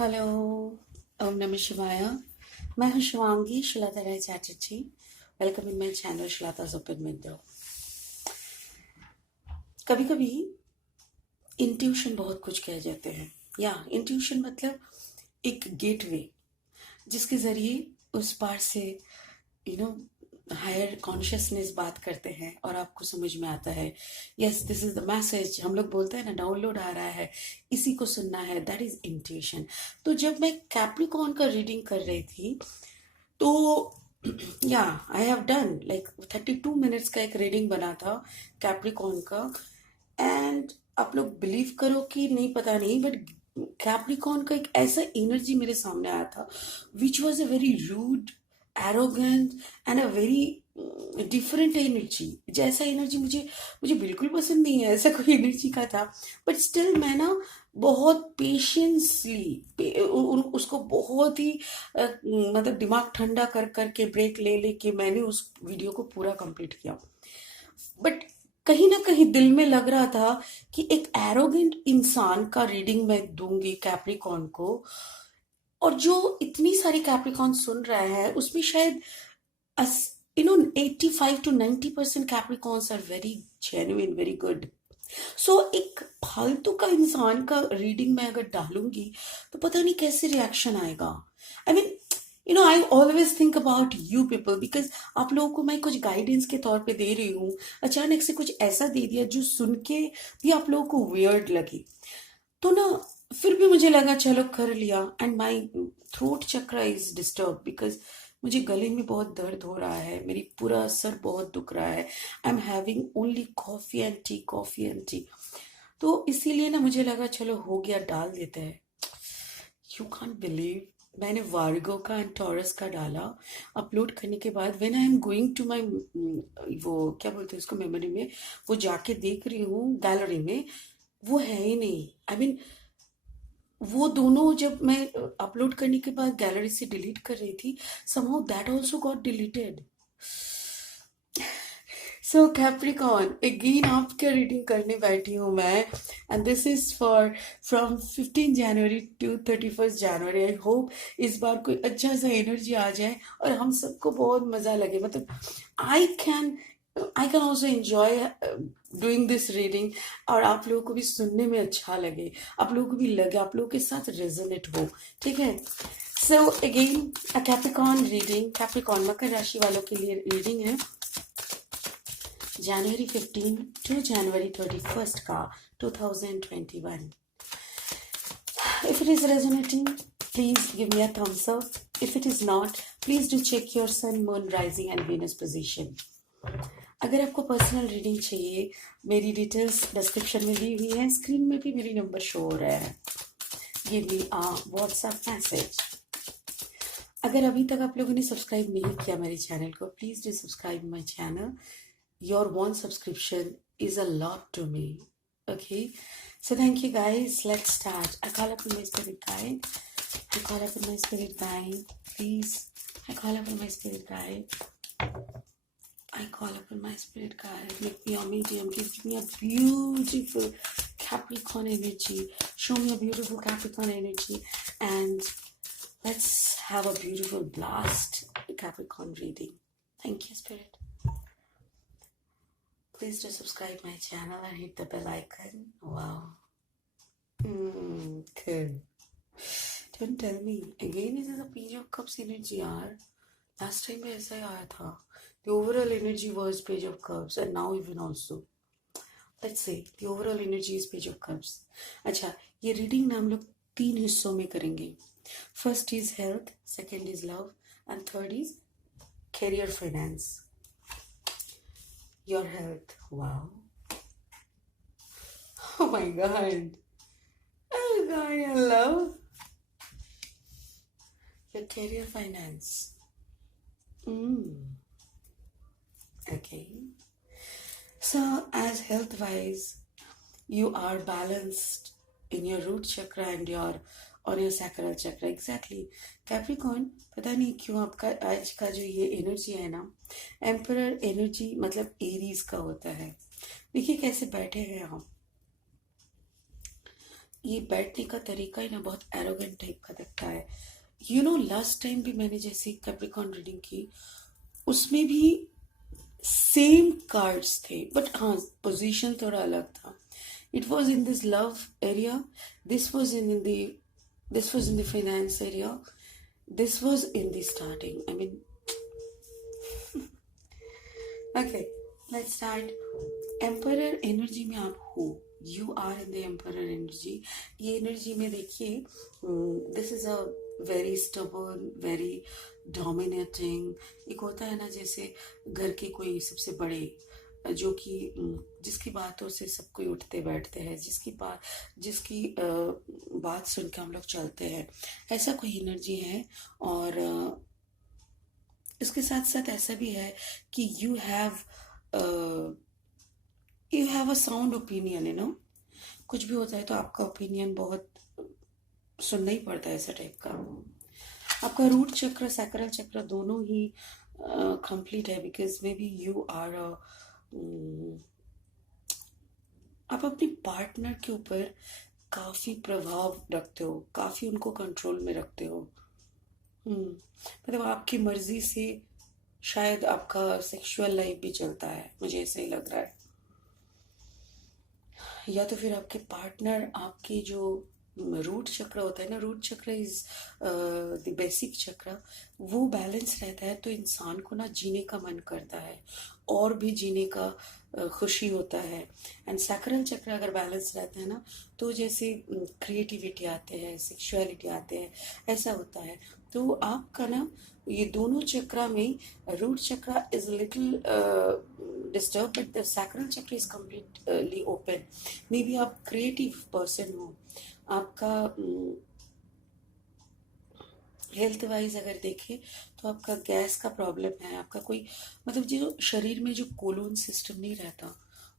Hello. ओम नमः शिवाय। मैं हूँ Shivangi Srilata Rai Chatterjee. Welcome in my channel श्रीलता's ओपन विंडो। कभी कभी इंट्यूशन बहुत कुछ कह जाते हैं, या इंट्यूशन मतलब एक गेटवे जिसके जरिए उस पार से यू नो हायर कॉन्शियसनेस बात करते हैं और आपको समझ में आता है, yes this is the message. हम लोग बोलते हैं ना, डाउनलोड आ रहा है, इसी को सुनना है, दैट इज इंट्यूशन। तो जब मैं कैप्रिकॉर्न का रीडिंग कर रही थी तो या I have done like 32 minutes का एक रीडिंग बना था कैप्रिकॉर्न का। एंड आप लोग बिलीव करो कि नहीं पता नहीं, बट कैप्रिकॉर्न का एक ऐसा एनर्जी मेरे सामने आया था which was a very rude, arrogant and a very different energy. जैसा एनर्जी मुझे मुझे बिल्कुल पसंद नहीं है, ऐसा कोई एनर्जी का था। बट स्टिल मैं ना बहुत पेशेंसली उसको बहुत ही मतलब दिमाग ठंडा कर करके ब्रेक ले लेके मैंने उस वीडियो को पूरा कंप्लीट किया। बट कहीं ना कहीं दिल में लग रहा था कि एक एरोगेंट इंसान का रीडिंग मैं दूंगी कैप्रिकॉर्न को, और जो इतनी सारी कैप्रिकॉर्न सुन रहा है उसमें शायद 85 to 90% Capricorns are very genuine, very good. So एक फालतू का इंसान का रीडिंग में अगर डालूंगी तो पता नहीं कैसे रिएक्शन आएगा। I mean I always think about you people, because आप लोगों को मैं कुछ गाइडेंस के तौर पे दे रही हूँ। अचानक से कुछ ऐसा दे दिया जो सुन के भी आप लोगों को वियर्ड लगी, तो ना फिर भी मुझे लगा चलो कर लिया। And my throat chakra is disturb because मुझे गले में बहुत दर्द हो रहा है, मेरी पूरा सर बहुत दुख रहा है। I am having only coffee and T, coffee and T. तो इसीलिए ना मुझे लगा चलो हो गया, डाल देते हैं। यू कांट बिलीव, मैंने वार्गो का एंड टॉरस का डाला। अपलोड करने के बाद when I am going to my वो क्या बोलते हैं उसको, मेमोरी में, वो जाके देख रही हूँ गैलरी में, वो है ही नहीं। आई मीन वो दोनों जब मैं अपलोड करने के बाद गैलरी से डिलीट कर रही थी, somehow that also got deleted. So Capricorn again आपके रीडिंग करने बैठी हूँ मैं, and this is for from 15 January to 31 January. I hope इस बार कोई अच्छा सा एनर्जी आ जाए और हम सबको बहुत मजा लगे। मतलब I can I can also enjoy doing this reading, और आप लोगों को भी सुनने में अच्छा लगे, आप लोगों को भी लगे, आप लोगों के साथ रेजोनेट हो। ठीक है। So again a Capricorn reading, Capricorn मकर राशि वालों के लिए रीडिंग है January 15 to January 31st का 2021। If it is resonating, please give me a thumbs up. If it is not, please do check your sun, moon, rising and Venus position. अगर आपको personal reading चाहिए, मेरी details description में दी हुई है, screen में भी मेरी नंबर शो हो रहा है। Give me a WhatsApp message. अगर अभी तक आप लोगों ने सब्सक्राइब नहीं किया मेरे चैनल को, please do subscribe my channel. Your one subscription is a lot to me. Okay, so thank you guys. Let's start. I call upon my spirit guide. I call upon my spirit guide. Please, I call upon my spirit guide. I call upon my spirit guide. Make me a medium. Give me a beautiful Capricorn energy. Show me a beautiful Capricorn energy, and let's have a beautiful blast Capricorn reading. Thank you, spirit. Please do subscribe my channel and hit the bell icon. Wow. Good. Don't tell me. Again, this is a Page of Cups energy, yaar. Last time भी ऐसा ही आया था. The overall energy was Page of Cups, and now even also. Let's say the overall energy is Page of Cups. अच्छा, ये reading ना हम लोग 3 हिस्सों में करेंगे. First is health, second is love, and third is career finance. Your health. Wow. Oh my god. Oh god, I love your career finance. Okay. So, as health wise, you are balanced in your root chakra and your on your sacral chakra. Exactly. Capricorn, पता नहीं क्यों आपका आज का जो ये energy है ना, एम्परर एनर्जी मतलब एरीज का होता है। देखिए कैसे बैठे हैं हम। ये बैठने का तरीका ही ना बहुत एरोगेंट टाइप का लगता है। यू नो, लास्ट टाइम भी मैंने जैसे कैप्रिकॉर्न रीडिंग की, उसमें भी सेम कार्ड्स थे, बट हाँ, पोजीशन थोड़ा अलग था। It was in this love area, this was in the this was in the finance area, this was in the starting, I mean. Okay, let's start. Emperor energy में आप हो, you are in the emperor energy. ये energy में देखिए, this is a very stubborn, very dominating. एक होता है ना, जैसे घर के कोई सबसे बड़े, जो कि जिसकी बातों से सब कोई उठते बैठते हैं, जिसकी बात सुन के हम लोग चलते हैं, ऐसा कोई एनर्जी है। और इसके साथ साथ ऐसा भी है कि you have a sound opinion, you know. कुछ भी होता है तो आपका ओपिनियन बहुत सुनना ही पड़ता है, ऐसा टाइप का। आपका रूट चक्र, सैक्रल चक्र दोनों ही कंप्लीट है, because maybe you are आप अपने पार्टनर के ऊपर काफी प्रभाव रखते हो, काफी उनको कंट्रोल में रखते हो। मतलब आपकी मर्जी से शायद आपका सेक्सुअल लाइफ भी चलता है, मुझे ऐसे ही लग रहा है। या तो फिर आपके पार्टनर, आपके जो रूट चक्र होता है ना, root chakra is the basic चक्र, वो बैलेंस रहता है तो इंसान को ना जीने का मन करता है, और भी जीने का खुशी होता है। एंड सैक्रल चक्र अगर बैलेंस रहता है ना, तो जैसे क्रिएटिविटी आते हैं, सेक्सुअलिटी आते हैं, ऐसा होता है। तो आपका ना ये दोनों चक्र में, root chakra is little disturb, but the sacral chakra is completely open. May be आप क्रिएटिव पर्सन हो, आपका हेल्थ वाइज अगर देखें तो आपका गैस का प्रॉब्लम है, आपका कोई मतलब जो शरीर में जो कोलोन सिस्टम नहीं रहता,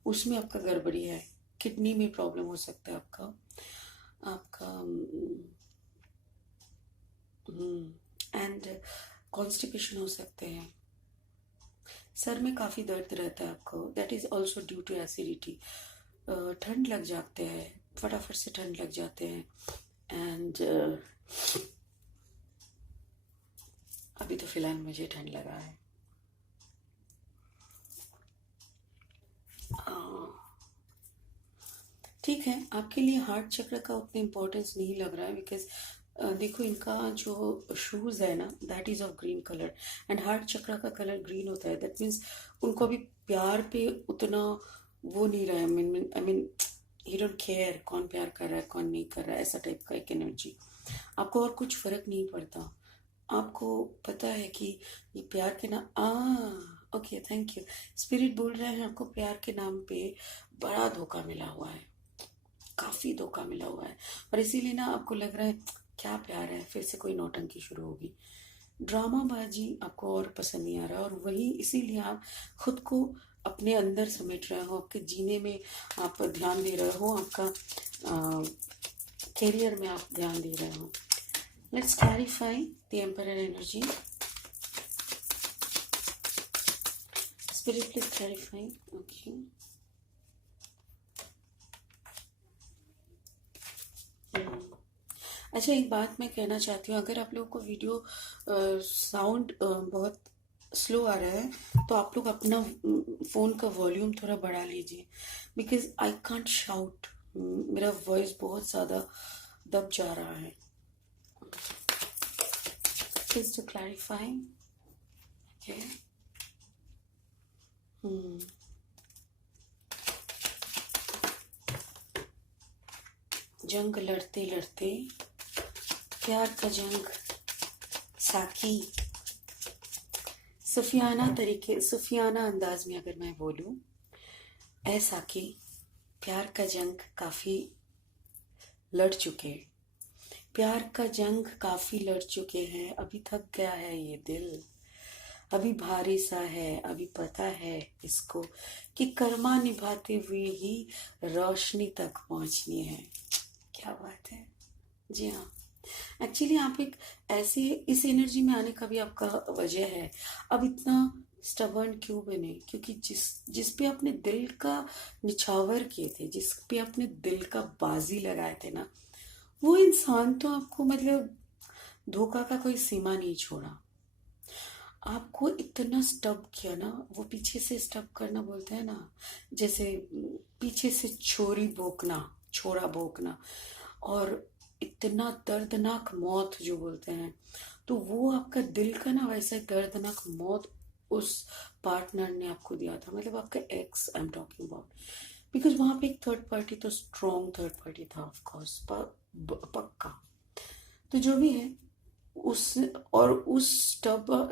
उसमें आपका गड़बड़ी है, किडनी में प्रॉब्लम हो सकता है आपका, आपका एंड कॉन्स्टिपेशन हो सकते हैं, सर में काफ़ी दर्द रहता है आपको, that is also due to acidity. ठंड लग जाते हैं, फटाफट से ठंड लग जाते हैं। एंड अभी तो फिलहाल मुझे ठंड लगा है। ठीक है, आपके लिए हार्ट चक्र का उतना इम्पोर्टेंस नहीं लग रहा है, बिकॉज देखो, इनका जो शूज है ना, that is of green colour, and heart चक्र का कलर ग्रीन होता है। दैट मीन्स उनको अभी प्यार पे उतना वो नहीं रहा है। I mean he don't care कौन प्यार कर रहा है, कौन नहीं कर रहा है, ऐसा टाइप का एक एनर्जी। आपको और कुछ फर्क नहीं पड़ता, आपको पता है कि ये प्यार के नाम, ओके, थैंक यू। स्पिरिट बोल रहे हैं आपको प्यार के नाम पे बड़ा धोखा मिला हुआ है, काफी धोखा मिला हुआ है, और इसीलिए ना आपको लग रहा है क्या प्यार है, फिर से कोई नौटंकी शुरू होगी। ड्रामाबाजी आपको और पसंद नहीं आ रहा, और वही इसीलिए आप खुद को अपने अंदर समेट रहे हो, आपके जीने में आप ध्यान दे रहे हो, आपका कैरियर में आप ध्यान दे रहे हो। Let's clarify the emperor energy. Spirit please clarify. Okay, अच्छा, एक बात मैं कहना चाहती हूँ, अगर आप लोगों को वीडियो साउंड बहुत स्लो आ रहा है, तो आप लोग अपना फ़ोन का वॉल्यूम थोड़ा बढ़ा लीजिए, बिकॉज आई कांट शाउट, मेरा वॉइस बहुत ज़्यादा दब जा रहा है। Please to clarify. ओके, जंग लड़ते लड़ते, प्यार का जंग, साकी। सूफियाना अंदाज में अगर मैं बोलूं, ऐसा कि प्यार का जंग काफी लड़ चुके, प्यार का जंग काफी लड़ चुके हैं, अभी थक गया है ये दिल, अभी भारी सा है, अभी पता है इसको कि कर्मा निभाते हुए ही रोशनी तक पहुंचनी है। क्या बात है, जी हाँ। एक्चुअली आप एक ऐसे इस एनर्जी में आने का भी आपका वजह है, अब इतना स्टबर्न क्यों बने? क्योंकि जिस जिस पे अपने दिल का निछावर किए थे, जिस पे अपने दिल का बाजी लगाए थे ना, वो इंसान तो आपको मतलब धोखा का कोई सीमा नहीं छोड़ा। आपको इतना स्टब किया ना, वो पीछे से स्टब करना बोलते हैं ना, जैसे पीछे से छोरा भोंकना, और इतना दर्दनाक मौत जो बोलते हैं, तो वो आपका दिल का ना वैसा दर्दनाक मौत उस पार्टनर ने आपको दिया था, मतलब आपका x I am talking about. Because वहां पे एक थर्ड पार्टी, तो स्ट्रॉन्ग थर्ड पार्टी था ऑफ कोर्स, पक्का। तो जो भी है, उस और उस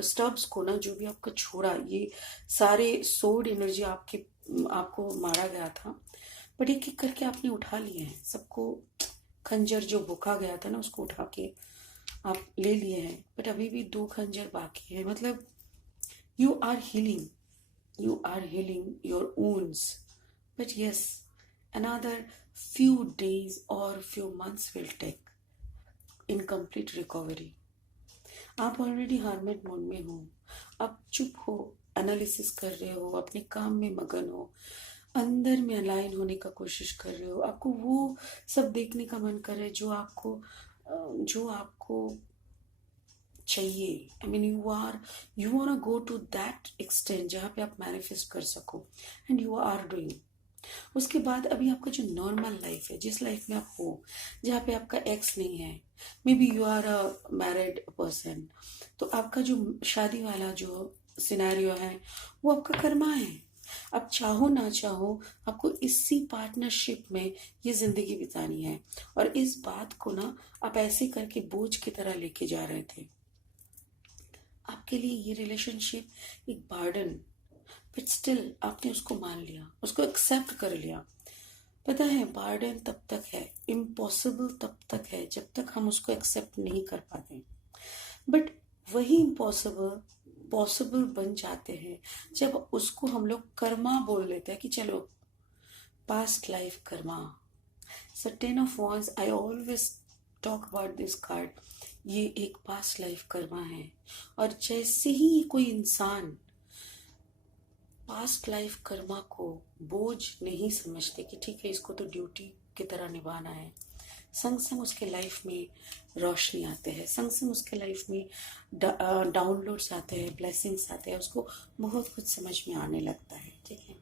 स्टब्स को ना, जो भी आपका छोड़ा, ये सारे सोड एनर्जी आपको मारा गया था, बट एक एक करके आपने उठा लिए हैं सबको। खंजर जो भुका गया था ना, उसको उठा के आप ले लिए हैं, बट अभी भी 2 खंजर बाकी है। मतलब you are healing, you are healing your wounds, but yes, another few days or few months will take in complete recovery. आप ऑलरेडी हार्मेट मोड में हो, आप चुप हो, एनालिसिस कर रहे हो, अपने काम में मगन हो, अंदर में अलाइन होने का कोशिश कर रहे हो, आपको वो सब देखने का मन कर रहा है जो आपको चाहिए। I mean you want go to that extent जहाँ पे आप मैनिफेस्ट कर सको, एंड यू आर डूइंग। उसके बाद अभी आपका जो नॉर्मल लाइफ है, जिस लाइफ में आप हो, जहाँ पे आपका एक्स नहीं है, maybe you are a married person, तो आपका जो शादी वाला जो सिनेरियो है, वो आपका कर्मा है। अब चाहो ना चाहो, आपको इसी पार्टनरशिप में ये जिंदगी बितानी है, और इस बात को ना आप ऐसे करके बोझ की तरह लेके जा रहे थे। आपके लिए ये रिलेशनशिप एक बर्डन, बट स्टिल आपने उसको मान लिया, उसको एक्सेप्ट कर लिया। पता है, बर्डन तब तक है, इम्पॉसिबल तब तक है, जब तक हम उसको एक्सेप्ट नहीं कर पाते। बट वही इम्पॉसिबल पॉसिबल बन जाते हैं जब उसको हम लोग कर्मा बोल देते हैं कि चलो past life Karma. So 10 of Wands, I always talk about this card. ये एक पास्ट लाइफ कर्मा है, और जैसे ही कोई इंसान पास्ट लाइफ कर्मा को बोझ नहीं समझते कि ठीक है, इसको तो ड्यूटी की तरह निभाना है, संग संग उसके लाइफ में रोशनी आते हैं, संग संग उसके लाइफ में डाउनलोड्स आते हैं, ब्लेसिंग्स आते हैं, उसको बहुत कुछ समझ में आने लगता है। ठीक है,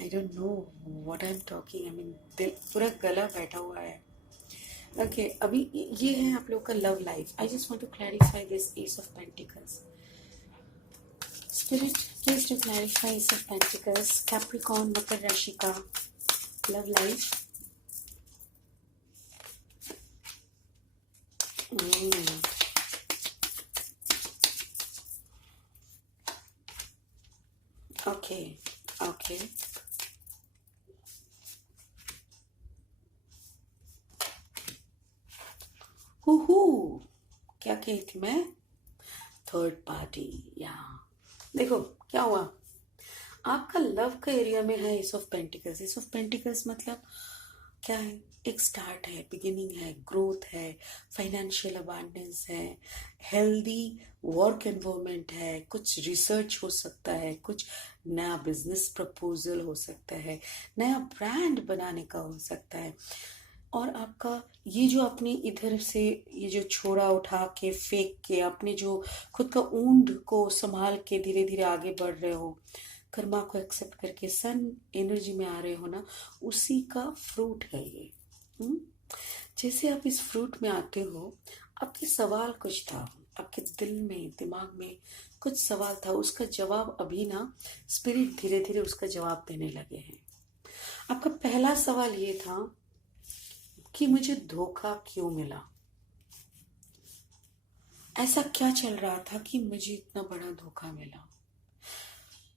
I don't know what I am talking, I mean दिल पूरा गला बैठा हुआ है। ओके, अभी ये है आप लोग का love life. I just want to clarify this ace of pentacles. Spirit, please to clarify ace of pentacles, Capricorn मकर राशि का लव लाइफ। ओके ओके, क्या कही थी मैं? थर्ड पार्टी, या देखो क्या हुआ, आपका लव का एरिया में है S of pentacles. S of pentacles मतलब क्या है? एक स्टार्ट है, बिगिनिंग है, ग्रोथ है, फाइनेंशियल अबांडेंस है, हेल्दी वर्क एनवायरनमेंट है, कुछ रिसर्च हो सकता है, कुछ नया बिजनेस प्रपोजल हो सकता है, नया ब्रांड बनाने का हो सकता है। और आपका ये जो अपने इधर से ये जो छोड़ा उठा के फेंक के अपने जो खुद का ऊंड को संभाल के धीरे धीरे आगे बढ़ रहे हो, कर्मा को एक्सेप्ट करके सन एनर्जी में आ रहे हो ना, उसी का फ्रूट है ये। जैसे आप इस फ्रूट में आते हो, आपके सवाल कुछ था, आपके दिल में दिमाग में कुछ सवाल था, उसका जवाब अभी ना स्पिरिट धीरे धीरे उसका जवाब देने लगे हैं। आपका पहला सवाल ये था कि मुझे धोखा क्यों मिला, ऐसा क्या चल रहा था कि मुझे इतना बड़ा धोखा मिला।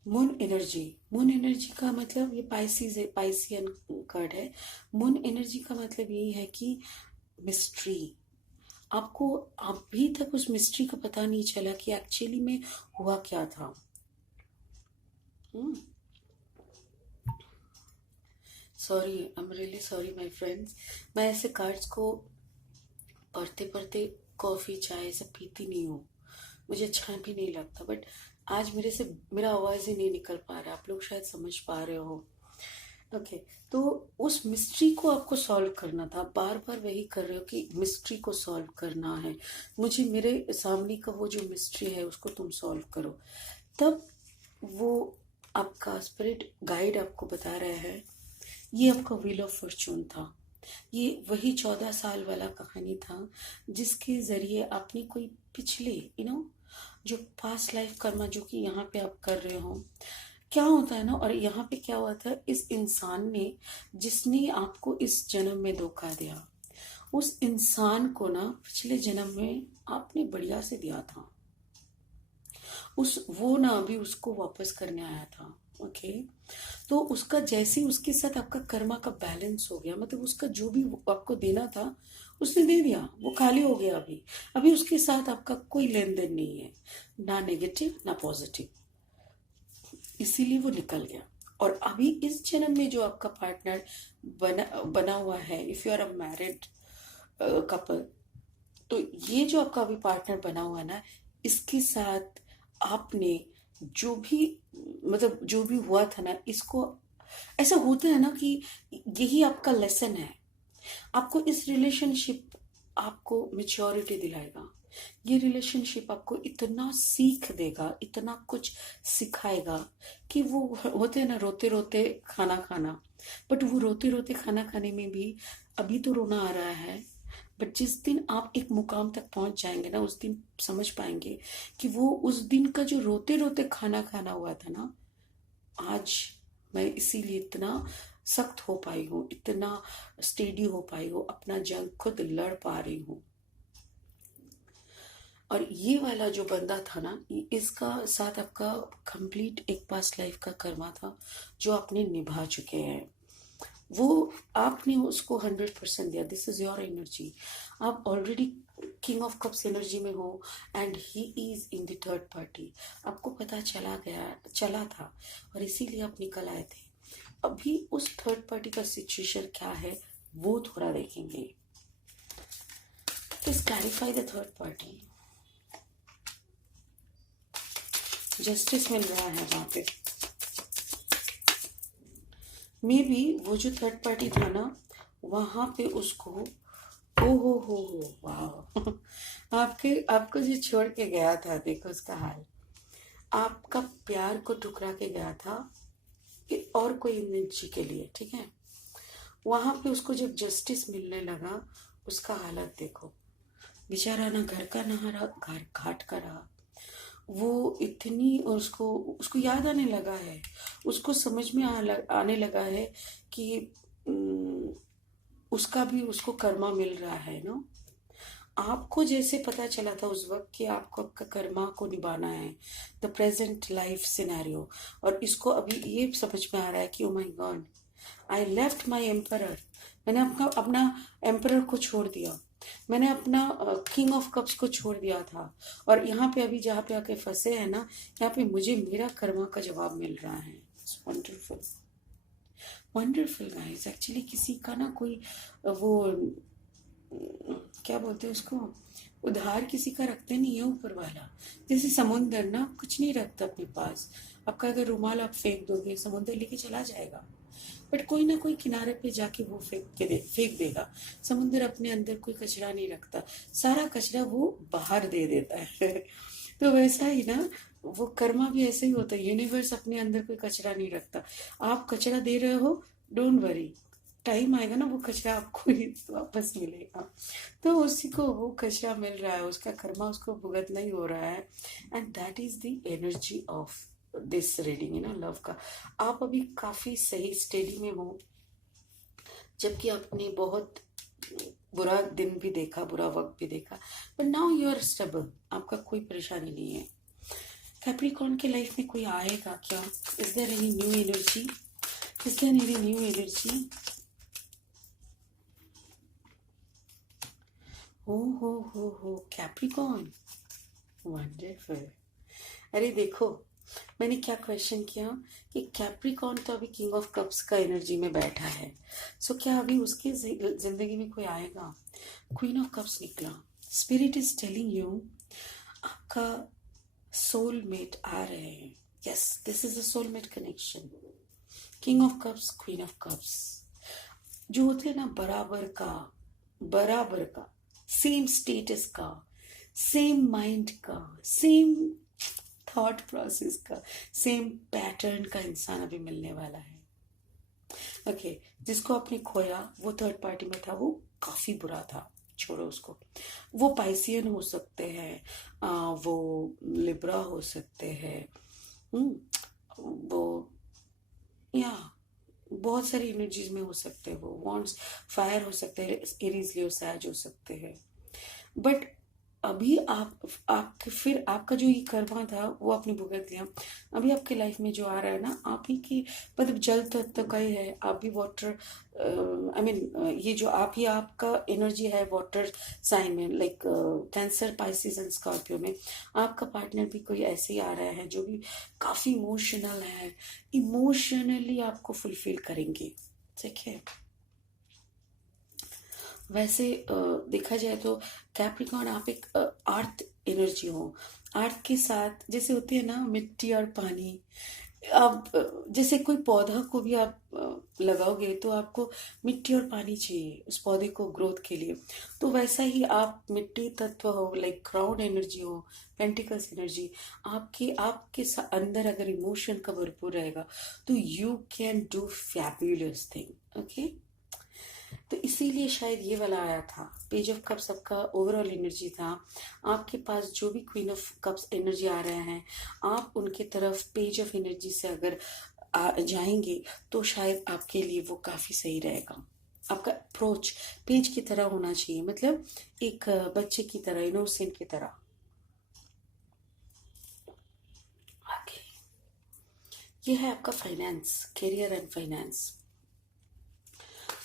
मून एनर्जी, मून एनर्जी का मतलब ये पाइसिस है, पाइसियन कार्ड है। मून एनर्जी का मतलब यही है कि मिस्ट्री, आपको अभी तक उस मिस्ट्री का पता नहीं चला कि एक्चुअली में हुआ क्या था। Sorry, I am really sorry my friends, मैं ऐसे कार्ड्स को पढ़ते पढ़ते कॉफ़ी चाय सब पीती नहीं हूँ, मुझे अच्छा भी नहीं लगता, बट आज मेरे से मेरा आवाज़ ही नहीं निकल पा रहा, आप लोग शायद समझ पा रहे हो। ओके, तो उस मिस्ट्री को आपको सॉल्व करना था, बार बार वही कर रहे हो कि मिस्ट्री को सॉल्व करना है, मुझे मेरे सामने का वो जो मिस्ट्री है उसको तुम सॉल्व करो। तब वो आपका स्पिरिट गाइड आपको बता रहा है, ये आपका व्हील ऑफ फॉर्चून था। ये वही 14 साल वाला कहानी था जिसके जरिए आपने कोई पिछले जो पास्ट लाइफ कर्मा जो कि यहाँ पे आप कर रहे हो, क्या होता है ना। और यहाँ पे क्या हुआ था, इस इंसान ने जिसने आपको इस जन्म में धोखा दिया, उस इंसान को ना पिछले जन्म में आपने बढ़िया से दिया था, उस वो ना अभी उसको वापस करने आया था। ओके, तो उसका जैसे ही उसके साथ आपका कर्मा का बैलेंस हो गया, मतलब उसका जो भी आपको देना था उसने दे दिया, वो खाली हो गया। अभी अभी उसके साथ आपका कोई लेन देन नहीं है, ना नेगेटिव ना पॉजिटिव, इसीलिए वो निकल गया। और अभी इस जन्म में जो आपका पार्टनर बना हुआ है, if you are a married couple, तो ये जो आपका अभी पार्टनर बना हुआ है ना, इसके साथ आपने जो भी मतलब जो भी हुआ था ना, इसको ऐसा होता है ना कि यही आपका लेसन है। आपको इस रिलेशनशिप आपको मेच्योरिटी दिलाएगा, ये रिलेशनशिप आपको इतना सीख देगा, इतना कुछ सिखाएगा कि वो होते हैं ना रोते रोते खाना खाना, बट वो रोते रोते खाना खाने में भी अभी तो रोना आ रहा है, बट जिस दिन आप एक मुकाम तक पहुंच जाएंगे ना, उस दिन समझ पाएंगे कि वो उस दिन का जो रोते रोते खाना खाना हुआ था ना, आज मैं इसीलिए इतना सख्त हो पाई हूँ, इतना स्टेडी हो पाई हूँ, अपना जंग खुद लड़ पा रही हूँ। और ये वाला जो बंदा था ना, इसका साथ आपका कंप्लीट एक पास्ट लाइफ का कर्मा था जो आपने निभा चुके हैं। वो आपने उसको 100% दिया, दिस इज योर एनर्जी। आप already king of cups energy में हो and he is in the third party. आपको पता चला था और इसीलिए आप निकल आए थे। अभी उस थर्ड पार्टी का सिचुएशन क्या है वो थोड़ा देखेंगे। Please clarify the third party. Justice मिल रहा है वहां पे। मे बी वो जो थर्ड पार्टी था ना, वहां पे उसको हो वाह आपको जो छोड़ के गया था, देखो उसका हाल, आपका प्यार को ठुकरा के गया था और कोई एनर्जी के लिए, ठीक है। वहां पे उसको जब जस्टिस मिलने लगा, उसका हालत देखो, बेचारा ना घर का ना रहा, घर घाट का रहा। वो इतनी, और उसको उसको याद आने लगा है, उसको समझ में आने लगा है कि उसका भी उसको कर्मा मिल रहा है ना। आपको जैसे पता चला था उस वक्त कि आपको आपका कर्मा को निभाना है, द प्रेजेंट लाइफ सिनेरियो, और इसको अभी ये समझ में आ रहा है कि oh my God, I left my emperor. मैंने अपना अपना एम्परर को छोड़ दिया, मैंने अपना किंग ऑफ कप्स को छोड़ दिया था, और यहाँ पे अभी जहाँ पे आके फंसे हैं ना, यहाँ पे मुझे मेरा कर्मा का जवाब मिल रहा है। Wonderful wonderful guys. एक्चुअली किसी का ना कोई वो क्या बोलते हैं उसको, उधार किसी का रखते नहीं है ऊपर वाला। जैसे समुंदर ना कुछ नहीं रखता अपने पास, आपका अगर रुमाल आप फेंक दोगे समुंदर लेके चला जाएगा, बट कोई ना कोई किनारे पे जाके वो फेंक देगा। समुंदर अपने अंदर कोई कचरा नहीं रखता, सारा कचरा वो बाहर दे देता है तो वैसा ही ना, वो कर्मा भी ऐसे ही होता है, यूनिवर्स अपने अंदर कोई कचरा नहीं रखता। आप कचरा दे रहे हो, डोंट वरी, टाइम आएगा ना वो कचरा आपको ही वापस मिलेगा। तो उसी को वो कचरा मिल रहा है, उसका कर्मा उसको भुगतना ही हो रहा है। And that is the energy of this reading, love का। आप अभी काफी सही स्टेडी में हो, जबकि आपने बहुत बुरा दिन भी देखा, बुरा वक्त भी देखा, but now you are stable, आपका कोई परेशानी नहीं है। कैप्रिकॉर्न के लाइफ में कोई आएगा क्या? Is there any new energy? Is there any new energy? हो कैप्रिकॉर्न, वंडरफुल। अरे देखो, मैंने क्या क्वेश्चन किया कि कैप्रिकॉर्न तो अभी किंग ऑफ कप्स का एनर्जी में बैठा है, सो क्या अभी उसकी जिंदगी में कोई आएगा? क्वीन ऑफ कप्स निकला। स्पिरिट इज टेलिंग यू, आपका सोलमेट आ रहे हैं। Yes, this is a soulmate connection. King of cups, queen of cups, जो होते हैं ना बराबर का, सेम स्टेटस का, सेम माइंड का, सेम थॉट प्रोसेस का, सेम पैटर्न का इंसान अभी मिलने वाला है। ओके, जिसको आपने खोया वो थर्ड पार्टी में था, वो काफी बुरा था, छोड़ो उसको। वो पाइसियन हो सकते हैं, वो लिब्रा हो सकते हैं, वो या बहुत सारी एनर्जीज में हो सकते हैं। वो वॉन्ट्स फायर हो सकते हैं, एरीज लियो सैज हो सकते हैं। बट अभी आपके फिर आपका जो ये कर्मा था वो आपने भुगत लिया। अभी आपके लाइफ में जो आ रहा है ना, आप ही की मतलब जल तत्व का ही है। आप भी वाटर, आई मीन ये जो आप ही आपका एनर्जी है वाटर साइन में, like cancer, Pisces and Scorpio में। आपका पार्टनर भी कोई ऐसे ही आ रहा है जो भी काफी इमोशनल है, इमोशनली आपको फुलफिल करेंगे। ठीक है, वैसे देखा जाए तो कैप्रिकॉर्न आप एक अर्थ एनर्जी हो। अर्थ के साथ जैसे होती है ना मिट्टी और पानी। आप जैसे कोई पौधा को भी आप लगाओगे तो आपको मिट्टी और पानी चाहिए उस पौधे को ग्रोथ के लिए। तो वैसा ही आप मिट्टी तत्व हो, लाइक क्राउन एनर्जी हो, पेंटिकल्स एनर्जी। आपके अंदर अगर इमोशन का भरपूर रहेगा तो you can do fabulous thing. Okay, तो इसीलिए शायद ये वाला आया था। पेज ऑफ कप्स आपका ओवरऑल एनर्जी था। आपके पास जो भी क्वीन ऑफ कप्स एनर्जी आ रहे हैं, आप उनके तरफ पेज ऑफ एनर्जी से अगर जाएंगे तो शायद आपके लिए वो काफी सही रहेगा। आपका अप्रोच पेज की तरह होना चाहिए, मतलब एक बच्चे की तरह, इनोसेंट की तरह। आगे ये है आपका finance, career and finance.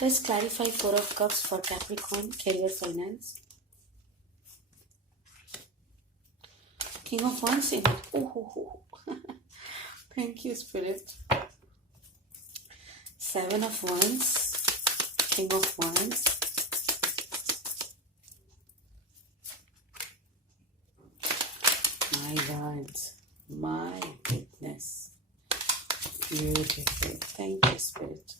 Let's clarify Four of Cups for Capricorn, career, finance. King of Wands in it. Oh. Thank you, Spirit. Seven of Wands, King of Wands. My God, my goodness. Beautiful. Thank you, Spirit.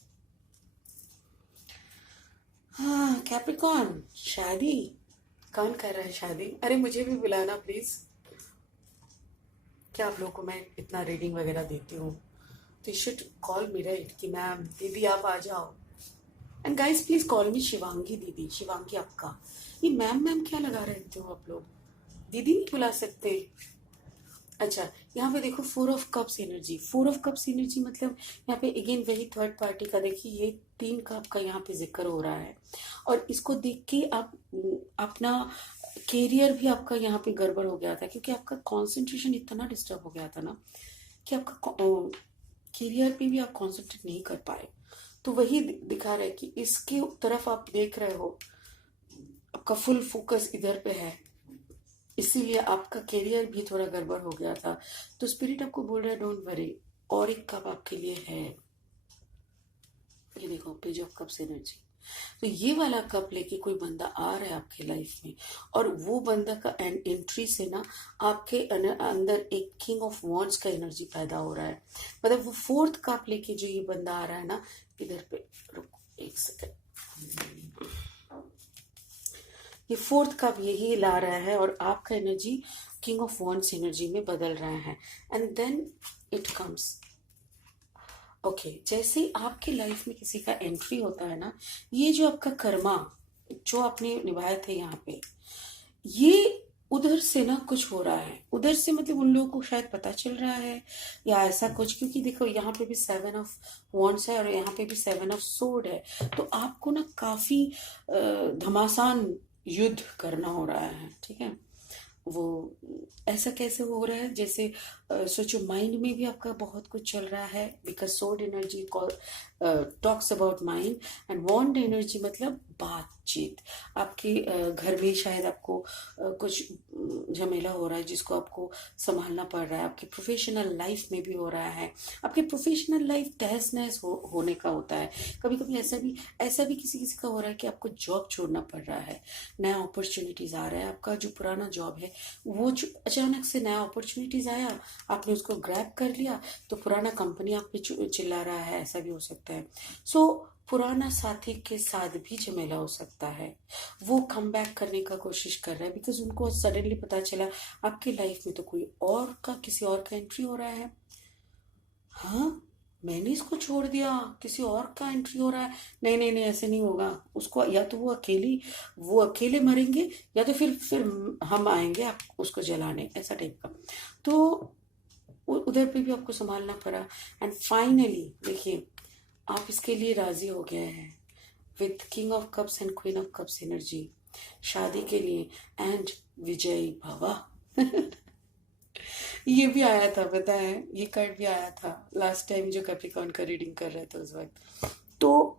हाँ, Capricorn, शादी कौन कर रहा है शादी? अरे मुझे भी बुलाना प्लीज। क्या आप लोगों को मैं इतना रीडिंग वगैरह देती हूँ तो you should call me right कि मैम दीदी आप आ जाओ। एंड गाइस प्लीज कॉल मी शिवांगी दीदी, शिवांगी आपका। ये मैम मैम क्या लगा रहते हो आप लोग? दीदी नहीं बुला सकते? अच्छा, यहाँ पे देखो four of cups energy. Four of cups energy मतलब यहाँ पे अगेन वही थर्ड पार्टी का। देखिए ये 3 कप का यहाँ पे जिक्र हो रहा है और इसको देख के आप अपना कैरियर भी आपका यहाँ पे गड़बड़ हो गया था, क्योंकि आपका कंसंट्रेशन इतना डिस्टर्ब हो गया था ना कि आपका कैरियर पे भी आप कंसंट्रेट नहीं कर पाए। तो वही दिखा रहा है कि इसके तरफ आप देख रहे हो, आपका फुल फोकस इधर पे है, इसीलिए आपका कैरियर भी थोड़ा गड़बड़ हो गया था। तो स्पिरिट आपको बोल रहा है डोंट वरी, और एक कप आपके लिए है। ये देखो पेज ऑफ कप्स एनर्जी। तो ये वाला कप लेके कोई बंदा आ रहा है आपके लाइफ में, और वो बंदा का एंट्री से ना आपके अंदर एक किंग ऑफ वॉन्ड्स का एनर्जी पैदा हो रहा है। मतलब वो फोर्थ कप लेके जो ये बंदा आ रहा है ना, इधर पे रुको एक सेकंड, ये फोर्थ कप यही ला रहा है और आपका energy king of wands energy में बदल रहा है। And then it comes okay, जैसे आपकी लाइफ में किसी का एंट्री होता है ना, ये जो आपका कर्मा जो आपने निभाए थे यहाँ पे, ये उधर से ना कुछ हो रहा है। उधर से मतलब उन लोगों को शायद पता चल रहा है या ऐसा कुछ, क्योंकि देखो यहाँ पे भी 7 ऑफ वॉन्ड्स है और यहाँ पे भी 7 ऑफ सोर्ड है। तो आपको ना काफी घमासान युद्ध करना हो रहा है। ठीक है, वो ऐसा कैसे हो रहा है जैसे सोचो माइंड में भी आपका बहुत कुछ चल रहा है, because sword energy talks about mind, and wand energy मतलब बातचीत। आपके घर में शायद आपको कुछ झमेला हो रहा है जिसको आपको संभालना पड़ रहा है, आपकी प्रोफेशनल लाइफ में भी हो रहा है। आपकी प्रोफेशनल लाइफ तहस नहस होने का होता है। कभी कभी ऐसा भी किसी किसी का हो रहा है कि आपको जॉब छोड़ना पड़ रहा है, नया अपॉर्चुनिटीज आ रहा है। आपका जो पुराना जॉब है वो अचानक से नया अपॉर्चुनिटीज आया, आपने उसको ग्रैब कर लिया, तो पुराना कंपनी आप पे चिल्ला रहा है, ऐसा भी हो सकता है। सो पुराना साथी के साथ भी झमेला हो सकता है, वो कम बैक करने का कोशिश कर रहा है, बिकॉज उनको सडनली पता चला आपकी लाइफ में तो कोई और का, किसी और का एंट्री हो रहा है। हाँ, मैंने इसको छोड़ दिया, किसी और का एंट्री हो रहा है। नहीं नहीं नहीं, ऐसे नहीं होगा। उसको या तो वो अकेले मरेंगे, या तो फिर हम आएंगे आप उसको जलाने, ऐसा टाइप का। तो उधर पे भी आपको संभालना पड़ा। एंड फाइनली देखिए, आप इसके लिए राजी हो गए हैं with king of cups and queen of cups energy, शादी के लिए। एंड विजयी भवा ये भी आया था, पता है, ये कार्ड भी आया था लास्ट टाइम जो कैप्रिकॉर्न का रीडिंग कर रहे थे उस वक्त। तो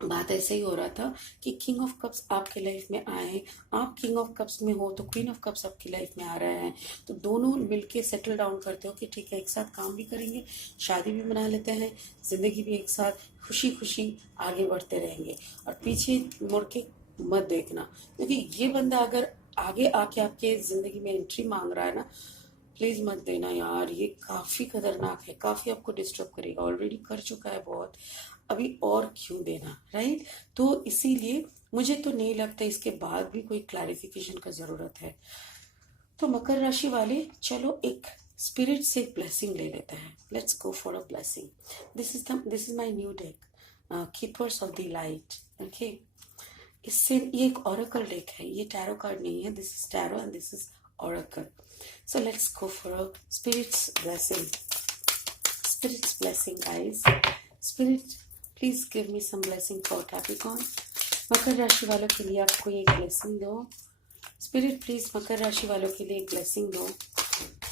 बात ऐसे ही हो रहा था कि किंग ऑफ कप्स आपके लाइफ में आए हैं, आप किंग ऑफ कप्स में हो तो क्वीन ऑफ कप्स आपकी लाइफ में आ रहे हैं। तो दोनों मिलके सेटल डाउन करते हो कि ठीक है, एक साथ काम भी करेंगे, शादी भी मना लेते हैं, जिंदगी भी एक साथ खुशी खुशी आगे बढ़ते रहेंगे। और पीछे मुड़ के मत देखना, क्योंकि ये बंदा अगर आगे आके आपके जिंदगी में एंट्री मांग रहा है ना, प्लीज मत देना यार, ये काफी खतरनाक है, काफी आपको डिस्टर्ब करेगा, ऑलरेडी कर चुका है बहुत, अभी और क्यों देना, राइट। तो इसीलिए मुझे तो नहीं लगता इसके बाद भी कोई क्लैरिफिकेशन का जरूरत है। तो मकर राशि वाले, चलो एक स्पिरिट से ब्लेसिंग ले लेते हैं। Let's go for a blessing. This is my new deck, keepers of the light. Okay, इससे ये एक ऑरेकल डेक है, ये टैरो कार्ड नहीं है, this is tarot and this is oracle. So let's go for a spirit's blessing. Spirit's blessing, guys. Spirit, please give me some blessing for Capricorn. मकर राशि वालों के लिए आपको एक ब्लेसिंग दो। स्पिरिट प्लीज मकर राशि वालों के लिए एक ब्लेसिंग दो।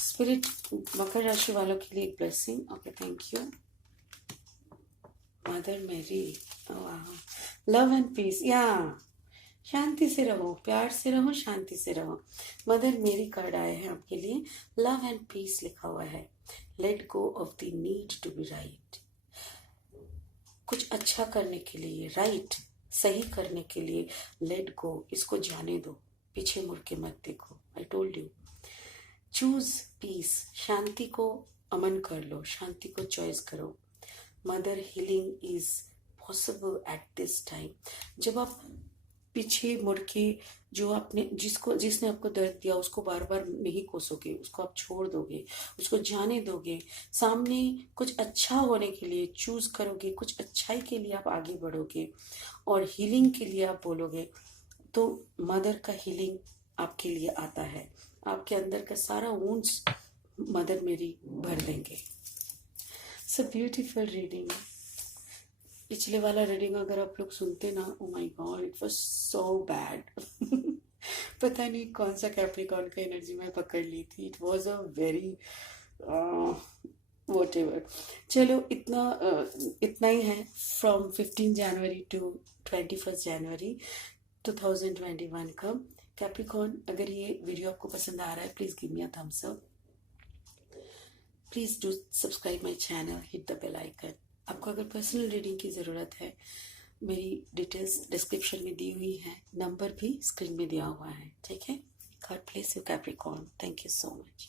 स्पिरिट मकर राशि वालों के लिए एक blessing. Okay, thank you mother मेरी। लव एंड पीस, या शांति से रहो, प्यार से रहो, शांति से रहो। मदर मेरी कार्ड आए हैं आपके लिए, लव एंड पीस लिखा हुआ है। Let go of the need to be right. कुछ अच्छा करने के लिए, राइट, सही करने के लिए लेट गो, इसको जाने दो, पीछे मुड़ के मत देखो। I told you, choose peace, शांति को अमन कर लो, शांति को चॉइस करो। Mother healing is possible at this time. जब आप पीछे मुड़ के जो आपने जिसने आपको दर्द दिया उसको बार बार नहीं कोसोगे, उसको आप छोड़ दोगे, उसको जाने दोगे, सामने कुछ अच्छा होने के लिए चूज करोगे, कुछ अच्छाई के लिए आप आगे बढ़ोगे और हीलिंग के लिए आप बोलोगे, तो मदर का हीलिंग आपके लिए आता है। आपके अंदर का सारा वुंड्स मदर मेरी भर देंगे। So beautiful reading. पिछले वाला रीडिंग अगर आप लोग सुनते ना, oh my God, it was so bad. पता नहीं कौन सा कैप्रिकॉर्न का एनर्जी मैं पकड़ ली थी। It was a very what ever. चलो इतना ही है। फ्रॉम 15 जनवरी टू 21 जनवरी 2021 का कैप्रिकॉर्न। अगर ये वीडियो आपको पसंद आ रहा है, please give me a thumbs up, please do subscribe my channel, hit the bell icon. आपको अगर पर्सनल रीडिंग की ज़रूरत है, मेरी डिटेल्स डिस्क्रिप्शन में दी हुई है, नंबर भी स्क्रीन में दिया हुआ है, ठीक है। God bless you Capricorn, thank you so much.